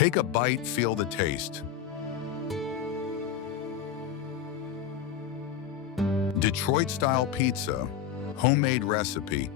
Take a bite, feel the taste. Detroit-style pizza, homemade recipe.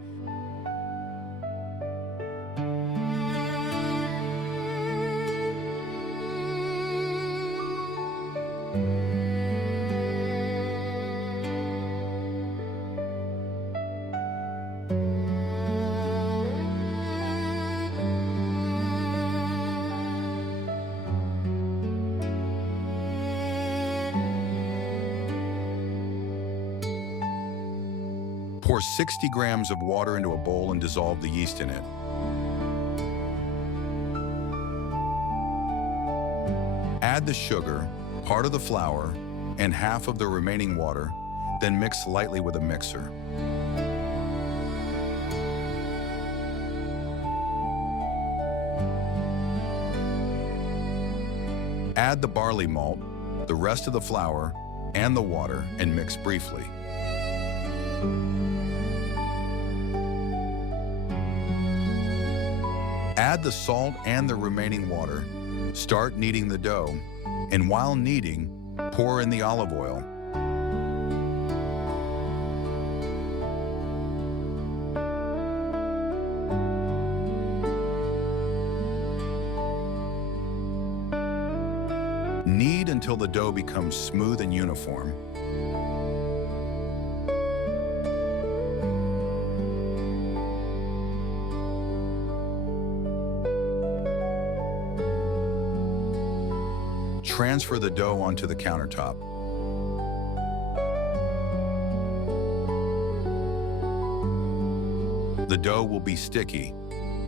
Pour 60 grams of water into a bowl and dissolve the yeast in it. Add the sugar, part of the flour, and half of the remaining water, then mix lightly with a mixer. Add the barley malt, the rest of the flour, and the water, and mix briefly. Add the salt and the remaining water. Start kneading the dough, and while kneading, pour in the olive oil. Knead until the dough becomes smooth and uniform. Transfer the dough onto the countertop. The dough will be sticky.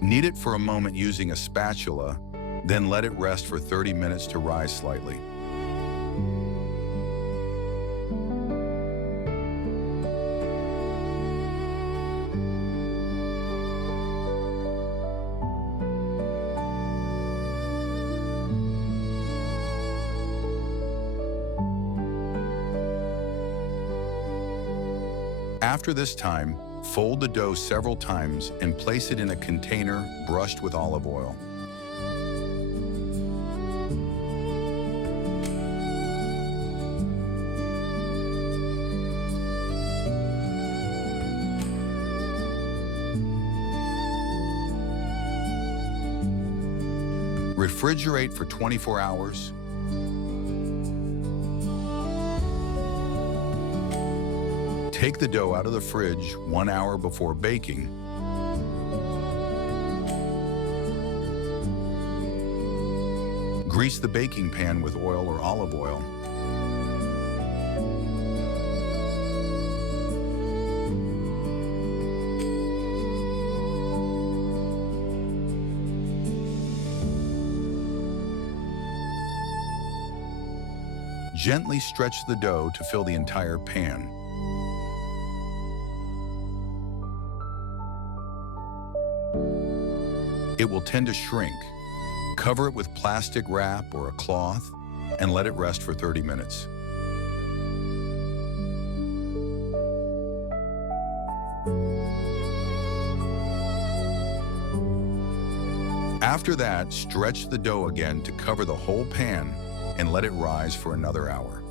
Knead it for a moment using a spatula, then let it rest for 30 minutes to rise slightly. After this time, fold the dough several times and place it in a container brushed with olive oil. Refrigerate for 24 hours. Take the dough out of the fridge 1 hour before baking. Grease the baking pan with oil or olive oil. Gently stretch the dough to fill the entire pan. It will tend to shrink. Cover it with plastic wrap or a cloth and let it rest for 30 minutes. After that, stretch the dough again to cover the whole pan and let it rise for another hour.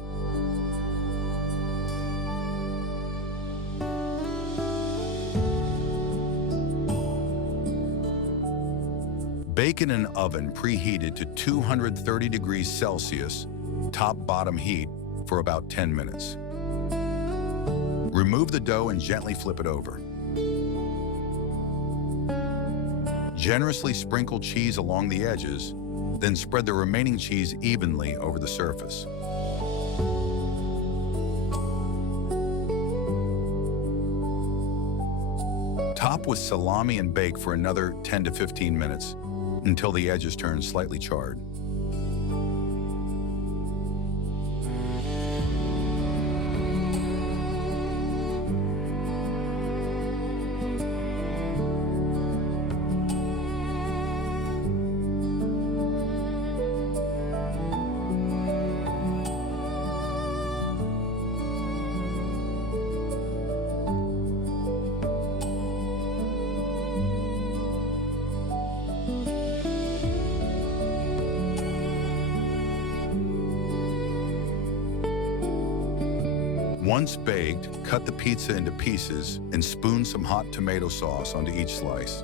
Bake in an oven preheated to 230 degrees Celsius, top-bottom heat, for about 10 minutes. Remove the dough and gently flip it over. Generously sprinkle cheese along the edges, then spread the remaining cheese evenly over the surface. Top with salami and bake for another 10 to 15 minutes until the edges turn slightly charred. Once baked, cut the pizza into pieces and spoon some hot tomato sauce onto each slice.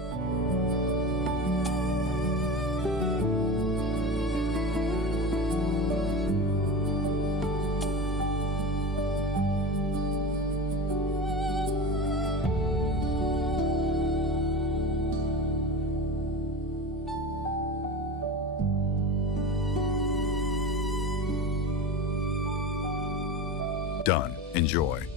Done. Enjoy.